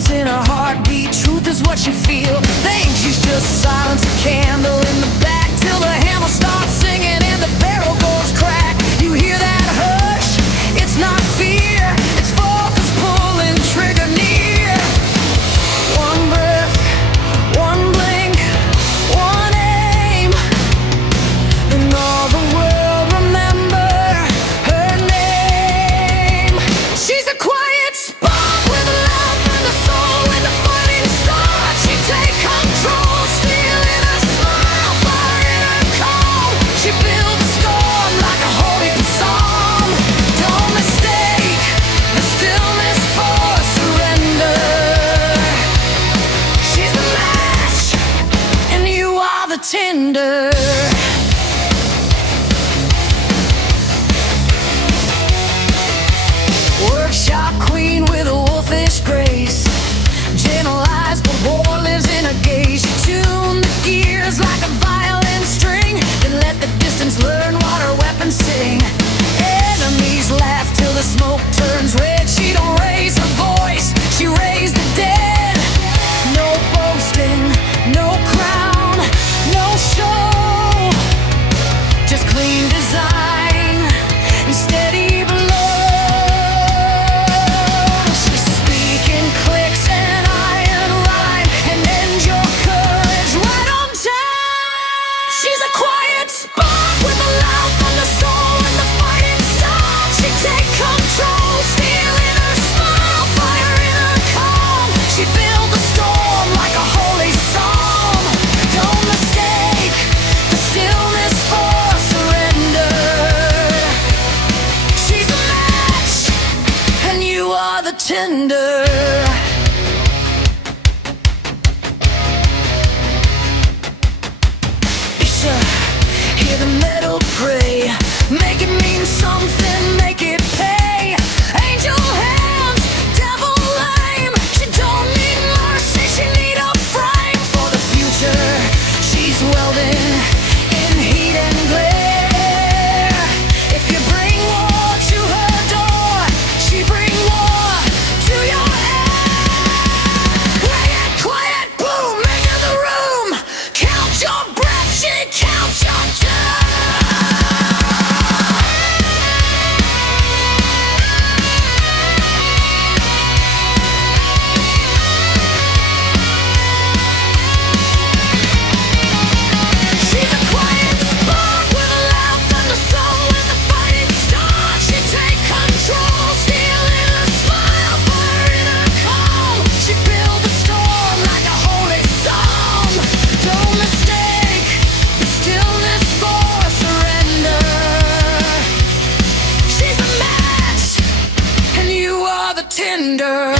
Confidence in her heartbeat, truth is what you feel. Think she's just silence, a candle in the back, till the hammer starts singing and the barrel goes crack. You hear that hush? It's not fear, it's focus pulling trigger near. One breath, one blink, one aim, and all the world remember her name. She's a quiet spark with a love and a soul and a fighting start. She take control, steel in her smile, fire in her calm. She builds a storm like a holy psalm. Don't mistake the stillness for surrender. She's the match, and you are the tinder. Workshop queen with a wolfish grace, gentle eyes but war lives in her gaze. She tuned the gears like a violin string, then let the distance learn what her weapons sing. Enemies laugh till the smoke turns red. She don't raise her voice, she raised the dead. No boasting, no crown, no show, just clean design and steady blow. She's speaking clicks and iron rhyme and ends your courage right on time. She's a quiet spark with a love and a soul and the fighting start. She take control, steel in her smile, fire in her calm. She built a storm like a holy psalm. Don't mistake the stillness for surrender. She's a match, and you are the tinder. Hear the metal pray, make it mean something, make it pay. Angel hands, devil lame. She don't need mercy, she need a frame for the future. She's welding in heat and glare. If you bring war to her door, she bring war to your air. Quiet, quiet, boom into the room. Count your breath, she counts your time. She's a quiet spark with a laugh and a soul and the fighting start. She take control, steel in her smile, fire in her calm. She built a storm like a holy psalm. Don't mistake the stillness for surrender. She's a match, and you are the tinder.